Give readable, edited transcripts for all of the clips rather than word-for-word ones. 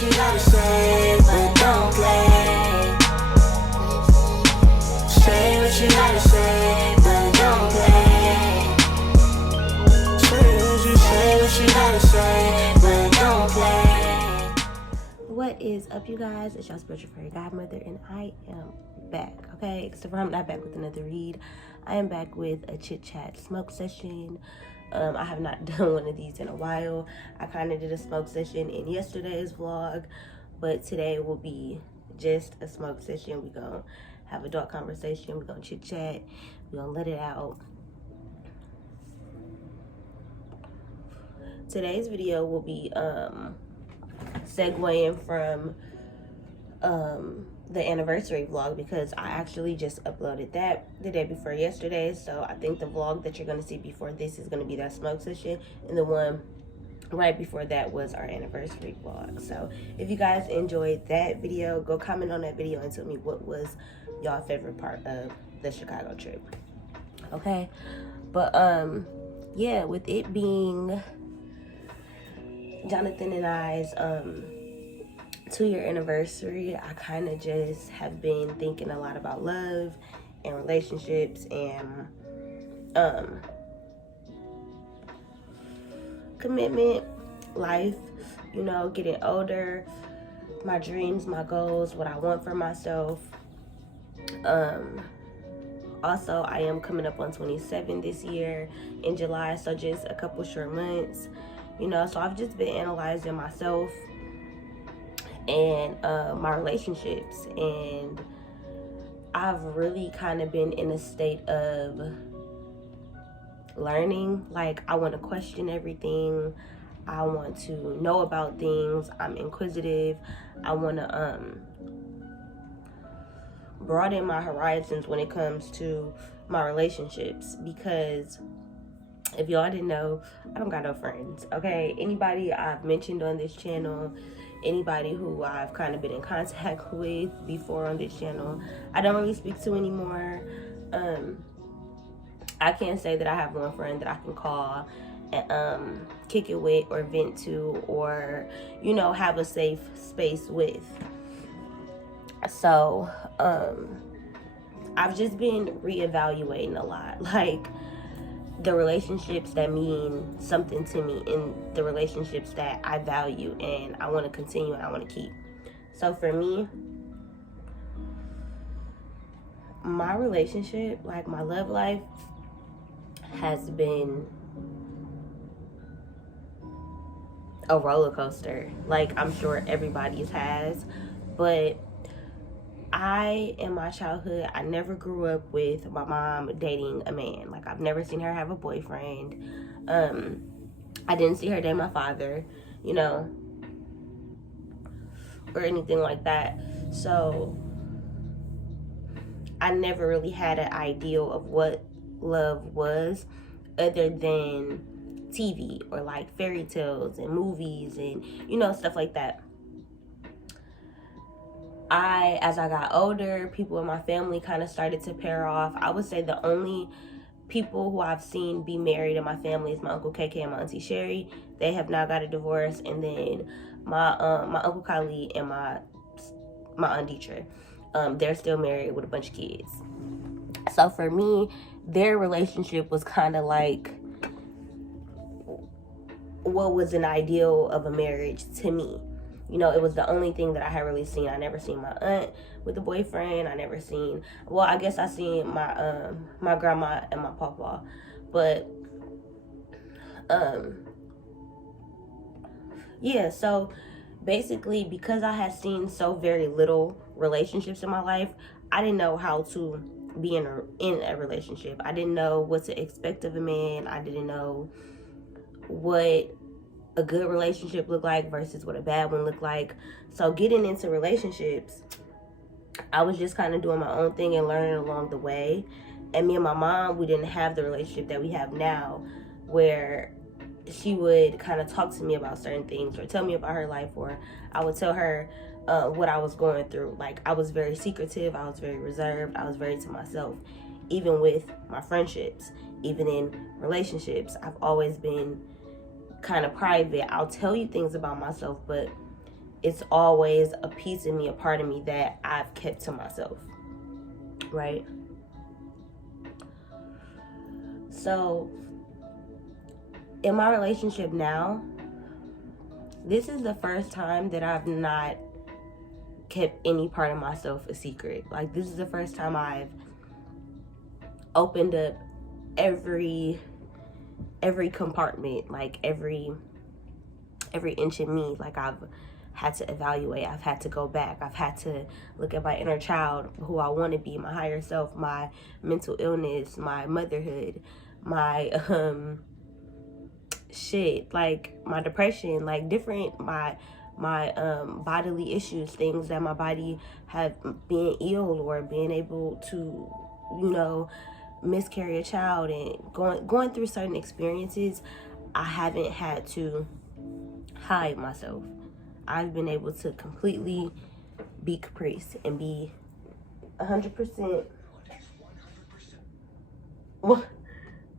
what you gotta say, but don't play. Say what you gotta say, but don't play. Say what you gotta say, but don't play. What is up, you guys? It's your spiritual fairy godmother, and I am back, okay? Except for I'm not back with another read. I am back with a chit chat smoke session. I have not done one of these in a while. I kind of did a smoke session in yesterday's vlog, but today will be just a smoke session. We're gonna have adult conversation. We're gonna chit chat. We're gonna let it out. Today's video will be segueing from the anniversary vlog, because I actually just uploaded that the day before yesterday. So I think the vlog that you're going to see before this is going to be that smoke session, and the one right before that was our anniversary vlog. So if you guys enjoyed that video, go comment on that video and tell me what was y'all favorite part of the Chicago trip. Okay, but yeah, with it being Jonathan and I's 2-year anniversary, I kind of just have been thinking a lot about love and relationships and commitment, life, you know, getting older, my dreams, my goals, what I want for myself. Also, I am coming up on 27 this year in July, so just a couple short months, you know. So I've just been analyzing myself and my relationships, and I've really kind of been in a state of learning. Like, I want to question everything. I want to know about things. I'm inquisitive. I want to broaden my horizons when it comes to my relationships, because if y'all didn't know, I don't got no friends, okay? Anybody I've mentioned on this channel, anybody who I've kind of been in contact with before on this channel, I don't really speak to anymore. I can't say that I have one friend that I can call and kick it with or vent to, or, you know, have a safe space with. So I've just been reevaluating a lot, like the relationships that mean something to me and the relationships that I value and I want to continue and I want to keep. So for me, my relationship, like my love life, has been a roller coaster. Like, I'm sure everybody's has, but in my childhood, I never grew up with my mom dating a man. Like, I've never seen her have a boyfriend. I didn't see her date my father, you know, or anything like that. So I never really had an ideal of what love was, other than TV or like fairy tales and movies and, you know, stuff like that. As I got older, people in my family kind of started to pair off. I would say the only people who I've seen be married in my family is my Uncle KK and my Auntie Sherry. They have now got a divorce. And then my Uncle Khalid and my Aunt Dietra, they're still married with a bunch of kids. So for me, their relationship was kind of like what was an ideal of a marriage to me. You know, it was the only thing that I had really seen. I never seen my aunt with a boyfriend. I never seen, well, I guess I seen my my grandma and my papa. But yeah, so basically, because I had seen so very little relationships in my life, I didn't know how to be in a relationship. I didn't know what to expect of a man. I didn't know what a good relationship looked like versus what a bad one looked like. So getting into relationships, I was just kind of doing my own thing and learning along the way. And me and my mom, we didn't have the relationship that we have now, where she would kind of talk to me about certain things or tell me about her life, or I would tell her what I was going through. Like, I was very secretive, I was very reserved, I was very to myself. Even with my friendships, even in relationships, I've always been kind of private. I'll tell you things about myself, but it's always a piece of me, a part of me that I've kept to myself, right? So in my relationship now, this is the first time that I've not kept any part of myself a secret. Like, this is the first time I've opened up every compartment, like every inch of me. Like, I've had to evaluate, I've had to go back, I've had to look at my inner child, who I want to be, my higher self, my mental illness, my motherhood, my like my depression, like different my bodily issues, things that my body have, being ill or being able to, miscarry a child, and going through certain experiences. I haven't had to hide myself. I've been able to completely be Caprice and be 100%. What?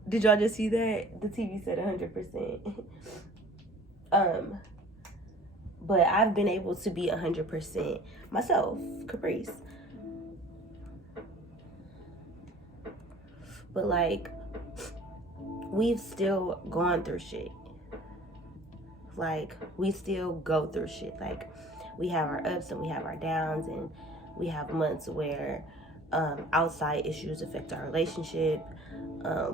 Did y'all just see that? The TV said 100%. But I've been able to be 100% myself, Caprice. But like, we've still gone through shit. Like, we still go through shit. Like, we have our ups and we have our downs, and we have months where outside issues affect our relationship.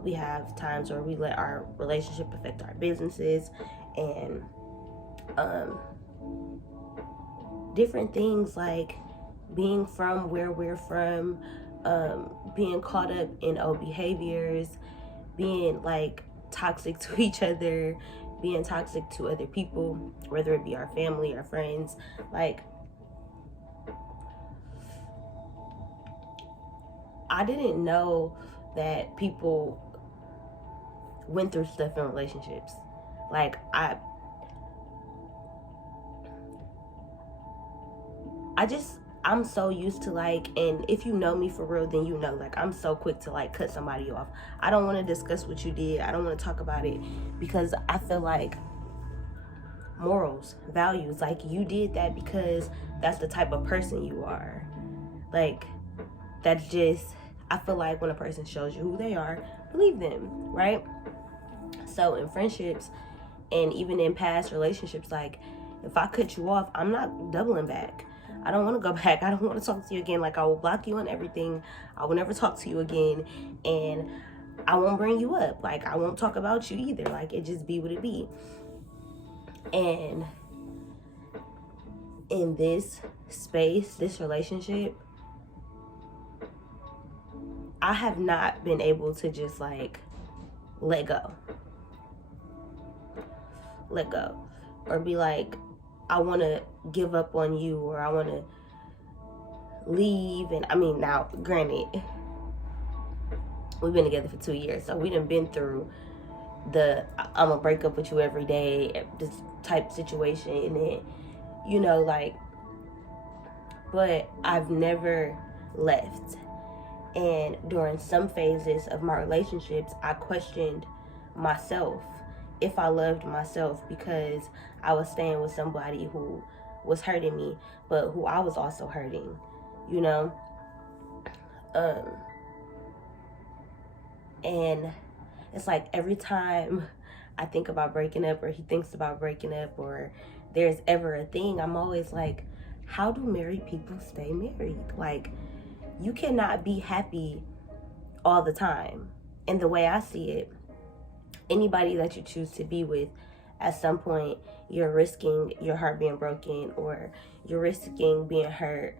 We have times where we let our relationship affect our businesses, and different things, like being from where we're from, being caught up in old behaviors, being like toxic to each other, being toxic to other people, whether it be our family, our friends. Like, I didn't know that people went through stuff in relationships. Like, I'm so used to, like, and if you know me for real, then you know, like, I'm so quick to like cut somebody off. I don't want to discuss what you did. I don't want to talk about it, because I feel like morals, values, like, you did that because that's the type of person you are. Like, that's just, I feel like when a person shows you who they are, believe them, right? So in friendships and even in past relationships, like, if I cut you off, I'm not doubling back. I don't want to go back. I don't want to talk to you again. Like, I will block you on everything. I will never talk to you again. And I won't bring you up. Like, I won't talk about you either. Like, it just be what it be. And in this space, this relationship, I have not been able to just like let go. Or be like, I want to give up on you, or I want to leave. And I mean, now, granted, we've been together for 2 years, so we done been through the I'm gonna break up with you every day, this type situation, and then, like, but I've never left. And during some phases of my relationships, I questioned myself, if I loved myself, because I was staying with somebody who was hurting me, but who I was also hurting, and it's like every time I think about breaking up, or he thinks about breaking up, or there's ever a thing, I'm always like, how do married people stay married? Like, you cannot be happy all the time. And the way I see it, anybody that you choose to be with, at some point, you're risking your heart being broken, or you're risking being hurt.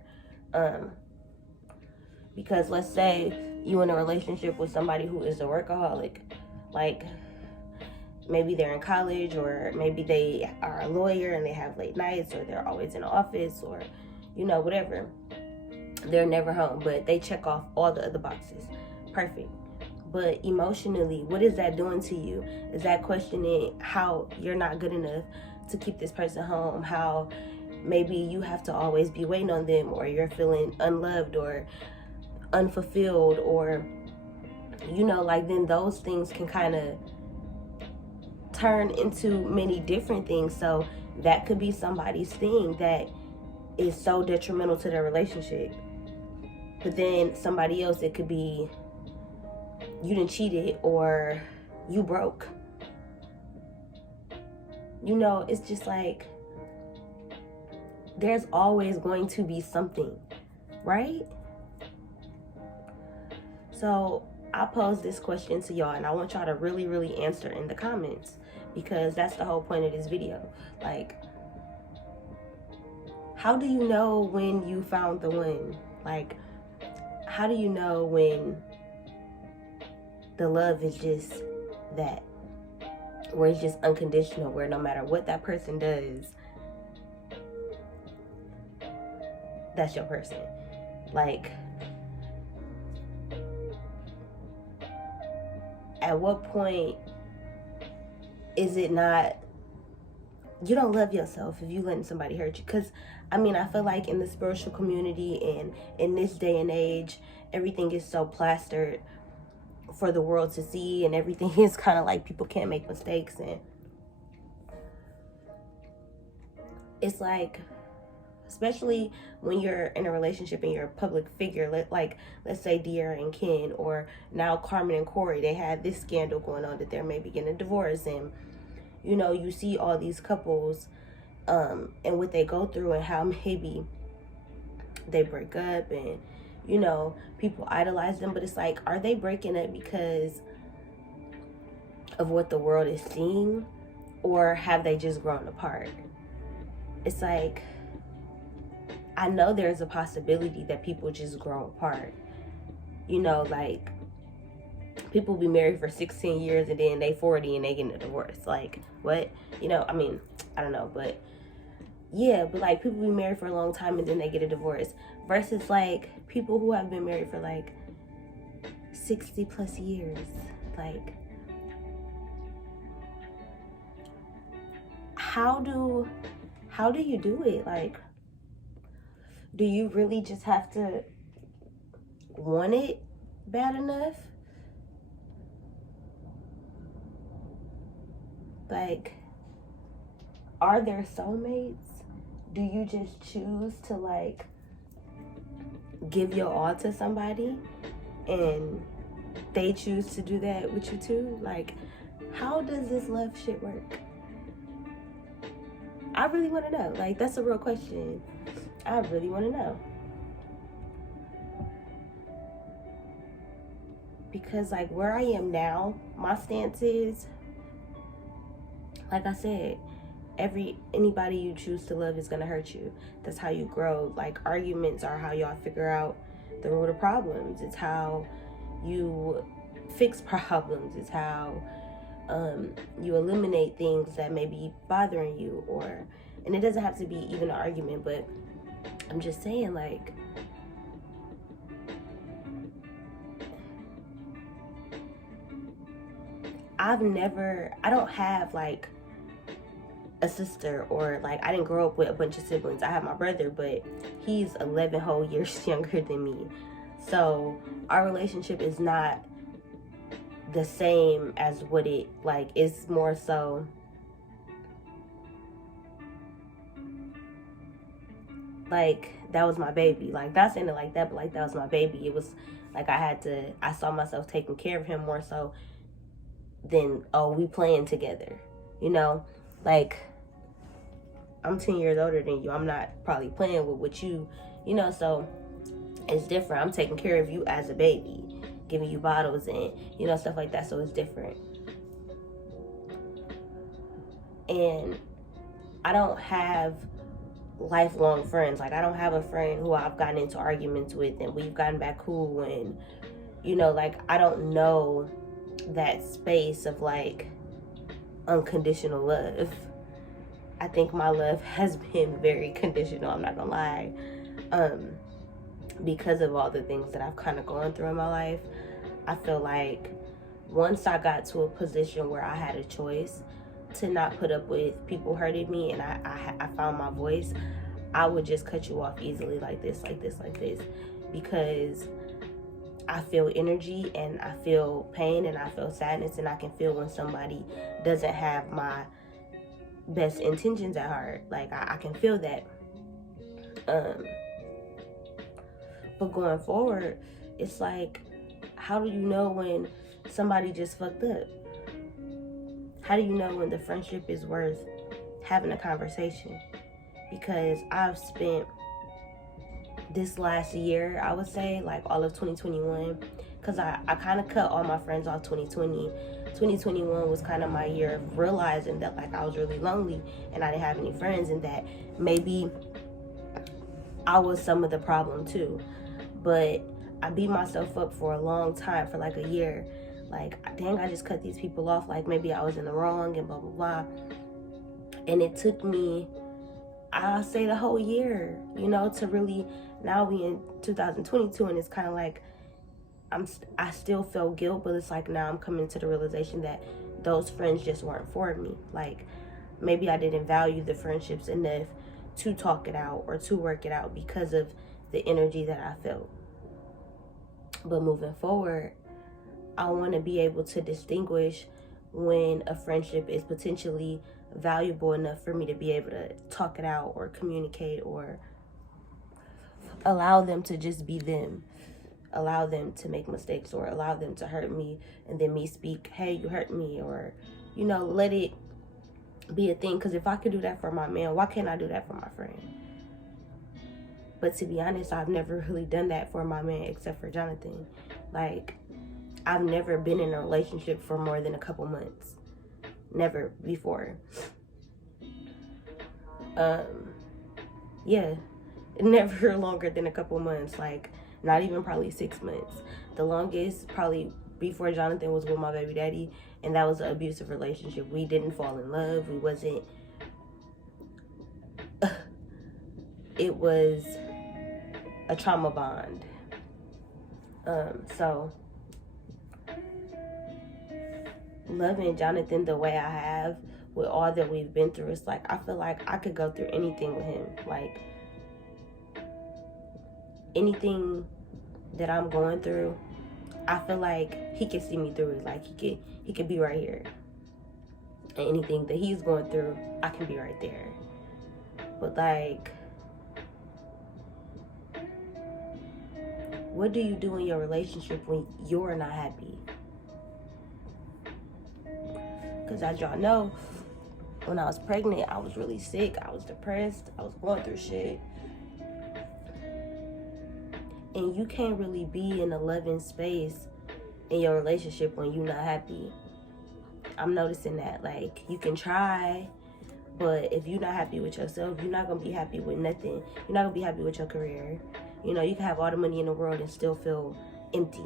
Because let's say you in a relationship with somebody who is a workaholic, like maybe they're in college, or maybe they are a lawyer and they have late nights, or they're always in the office, or whatever. They're never home, but they check off all the other boxes. Perfect. But emotionally, what is that doing to you? Is that questioning how you're not good enough to keep this person home? How maybe you have to always be waiting on them, or you're feeling unloved or unfulfilled, or like, then those things can kind of turn into many different things. So that could be somebody's thing that is so detrimental to their relationship. But then somebody else, it could be you done cheated or you broke. You know, it's just like there's always going to be something, right? So I pose this question to y'all, and I want y'all to really, really answer in the comments, because that's the whole point of this video. Like, how do you know when you found the one? Like, how do you know when the love is just that? Where it's just unconditional, where no matter what that person does, that's your person. Like, at what point is it not, you don't love yourself if you letting somebody hurt you? Because I mean, I feel like in the spiritual community and in this day and age, everything is so plastered for the world to see, and everything is kind of like people can't make mistakes, and it's like, especially when you're in a relationship and you're a public figure, like let's say De'Ara and Ken, or now Carmen and Corey, they had this scandal going on that they're maybe getting a divorce, and you know, you see all these couples and what they go through, and how maybe they break up, and you know, people idolize them, but it's like, are they breaking up because of what the world is seeing, or have they just grown apart? It's like, I know there's a possibility that people just grow apart. You know, like, people be married for 16 years and then they 40 and they getting a divorce. Like, what? You know, I mean, I don't know, but yeah, but like, people be married for a long time and then they get a divorce, versus like people who have been married for like 60 plus years. Like, how do you do it? Like, do you really just have to want it bad enough? Like, are there soulmates? Do you just choose to like give your all to somebody and they choose to do that with you too? Like, how does this love shit work? I really want to know. Like, that's a real question. I really want to know. Because like, where I am now, my stance is, like I said, anybody you choose to love is gonna hurt you. That's how you grow. Like, arguments are how y'all figure out the root of problems. It's how you fix problems. It's how you eliminate things that may be bothering you, and it doesn't have to be even an argument, but I'm just saying, like, I don't have like a sister, or like, I didn't grow up with a bunch of siblings. I have my brother, but he's 11 whole years younger than me. So our relationship is not the same as what it like is. More so like, that was my baby. Like, not saying it like that, but like, that was my baby. It was like, I saw myself taking care of him more so than, oh, we playing together, you know? Like, I'm 10 years older than you. I'm not probably playing with you, you know? So it's different. I'm taking care of you as a baby, giving you bottles and, you know, stuff like that. So it's different. And I don't have lifelong friends. Like, I don't have a friend who I've gotten into arguments with and we've gotten back cool, and you know, like, I don't know that space of like unconditional love. I think my love has been very conditional, I'm not gonna lie, because of all the things that I've kind of gone through in my life. I feel like once I got to a position where I had a choice to not put up with people hurting me, and I found my voice, I would just cut you off easily, like this, because I feel energy and I feel pain and I feel sadness, and I can feel when somebody doesn't have my best intentions at heart. Like, I can feel that. But going forward, it's like, how do you know when somebody just fucked up? How do you know when the friendship is worth having a conversation? Because I've spent this last year, I would say, like all of 2021, because I kind of cut all my friends off 2020. 2021 was kind of my year of realizing that, like, I was really lonely and I didn't have any friends, and that maybe I was some of the problem too. But I beat myself up for a long time, for like a year. Like, dang, I just cut these people off. Like, maybe I was in the wrong and blah, blah, blah. And it took me, I'll say, the whole year, you know, to really, now we in 2022, and it's kind of like, I still feel guilt, but it's like now I'm coming to the realization that those friends just weren't for me. Like, maybe I didn't value the friendships enough to talk it out or to work it out because of the energy that I felt. But moving forward, I want to be able to distinguish when a friendship is potentially valuable enough for me to be able to talk it out or communicate or allow them to just be them, allow them to make mistakes or allow them to hurt me, and then me speak, hey, you hurt me, or, you know, let it be a thing. Because if I could do that for my man, why can't I do that for my friend? But to be honest, I've never really done that for my man except for Jonathan. Like, I've never been in a relationship for more than a couple months. Never before. Yeah, never longer than a couple months. Like, not even probably 6 months. The longest probably before Jonathan was with my baby daddy, and that was an abusive relationship. We didn't fall in love. We wasn't. It was a trauma bond. So loving Jonathan the way I have, with all that we've been through, it's like, I feel like I could go through anything with him. Like, anything that I'm going through, I feel like he can see me through it. Like, he could be right here. And anything that he's going through, I can be right there. But, like, what do you do in your relationship when you're not happy? Because as y'all know, when I was pregnant, I was really sick. I was depressed. I was going through shit. And you can't really be in a loving space in your relationship when you're not happy. I'm noticing that. Like, you can try, but if you're not happy with yourself, you're not going to be happy with nothing. You're not going to be happy with your career. You know, you can have all the money in the world and still feel empty.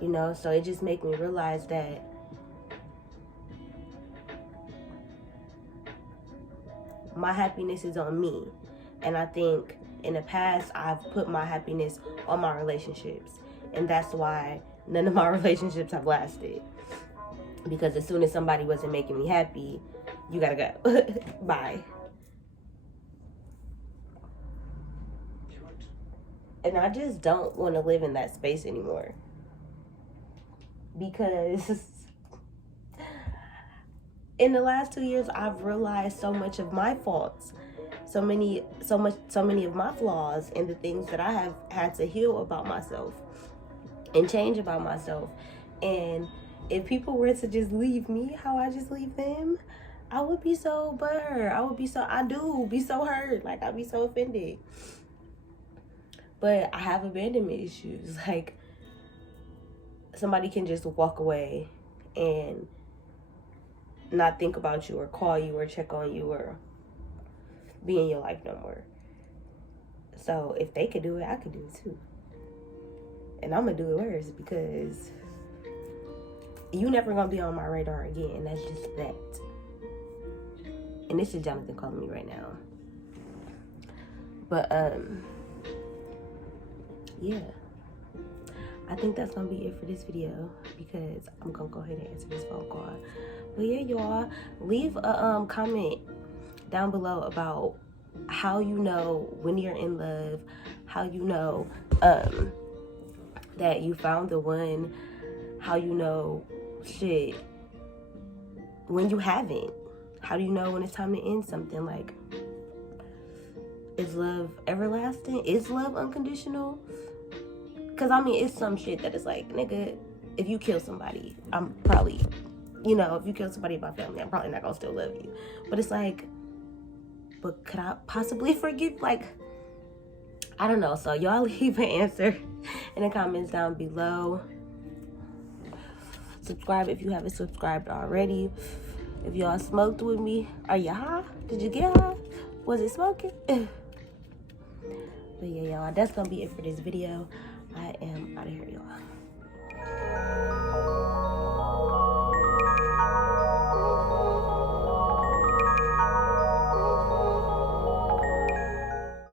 You know, so it just made me realize that my happiness is on me. And I think in the past, I've put my happiness on my relationships. And that's why none of my relationships have lasted. Because as soon as somebody wasn't making me happy, you gotta go. Bye. And I just don't want to live in that space anymore. Because in the last 2 years, I've realized so much of my faults, so many of my flaws, and the things that I have had to heal about myself and change about myself. And if people were to just leave me how I just leave them, I would be so butthurt. I do be so hurt. Like, I'd be so offended. But I have abandonment issues. Like, somebody can just walk away and not think about you or call you or check on you or be in your life no more. So if they could do it, I could do it too. And I'm gonna do it worse, because you never gonna be on my radar again. That's just that. And this is Jonathan calling me right now. But yeah, I think that's gonna be it for this video, because I'm gonna go ahead and answer this phone call. But yeah, y'all, leave a comment down below about how you know when you're in love, how you know that you found the one, how you know shit when you haven't. How do you know when it's time to end something? Like, is love everlasting? Is love unconditional? Because, I mean, it's some shit that is like, nigga, if you kill somebody, I'm probably, you know, if you kill somebody in my family, I'm probably not going to still love you. But it's like, but could I possibly forgive? Like, I don't know. So y'all leave an answer in the comments down below. Subscribe if you haven't subscribed already. If y'all smoked with me, are you high? Did you get high? Was it smoking? But yeah, y'all, that's gonna be it for this video. I am out of here, y'all.